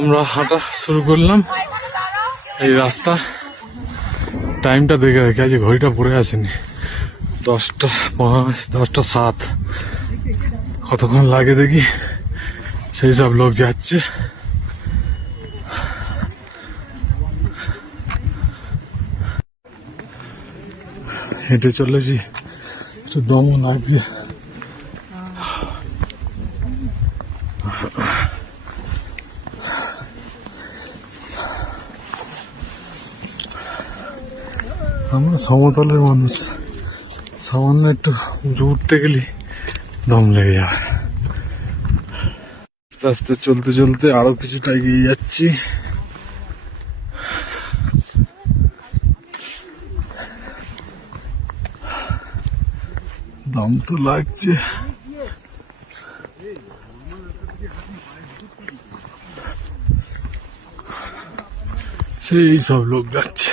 আমরা হাঁটা শুরু করলাম এই রাস্তা। টাইমটা দেখে রেখে আছে, ঘড়িটা পড়ে আসেনি। 10:05, 10:07। কতক্ষণ লাগে দেখি। সেই সব লোক যাচ্ছে। হেঁটে চলেছি, একটু দমও লাগছে। আমরা সমতলের মানুষ, সামান্য একটু উঁচু উঠতে গেলে দম লেগে যাবে। আস্তে আস্তে চলতে চলতে আরো কিছুটা এগিয়ে যাচ্ছি। দম তো লাগছে। সেই সব লোক যাচ্ছে।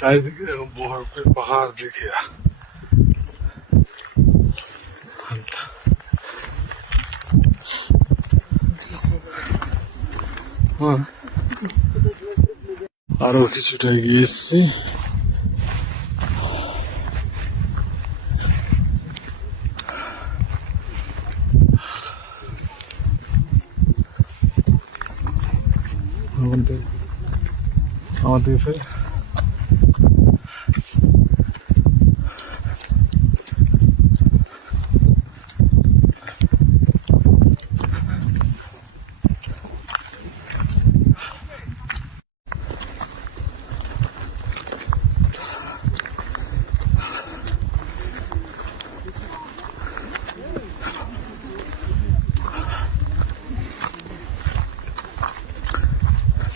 চারিদিকে বরফের পাহাড় দেখে আরো কিছুটা এগিয়ে এসছি। আমাদের ফের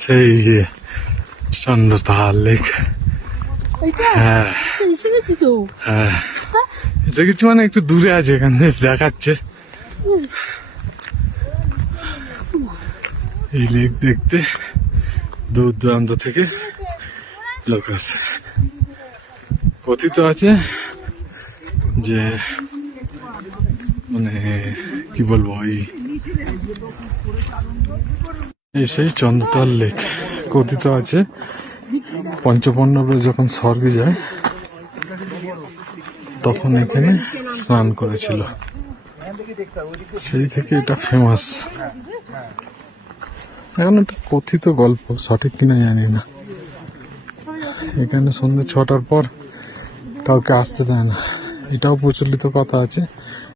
সেই যে চন্দ্রতাল লেক। হ্যাঁ এসে গেছি তো। হ্যাঁ এসে গেছি, মানে একটু দূরে আছে, এখান থেকে দেখাচ্ছে। এই লেক দেখতে দূর দূরান্ত থেকে লোক আসে। কথিত আছে যে, মানে কি বলবো, এই সেই চন্দ্রতাল লেক। কথিত আছে পঞ্চপাণ্ডবরা যখন স্বর্গে যায় তখন এখানে স্নান করেছিল, সেই থেকে এটা ফেমাস। এখন একটা কথিত গল্প, সঠিক কিনা জানি না। এখানে সন্ধ্যে 6টার পর কাউকে আসতে দেয় না, এটাও প্রচলিত কথা আছে।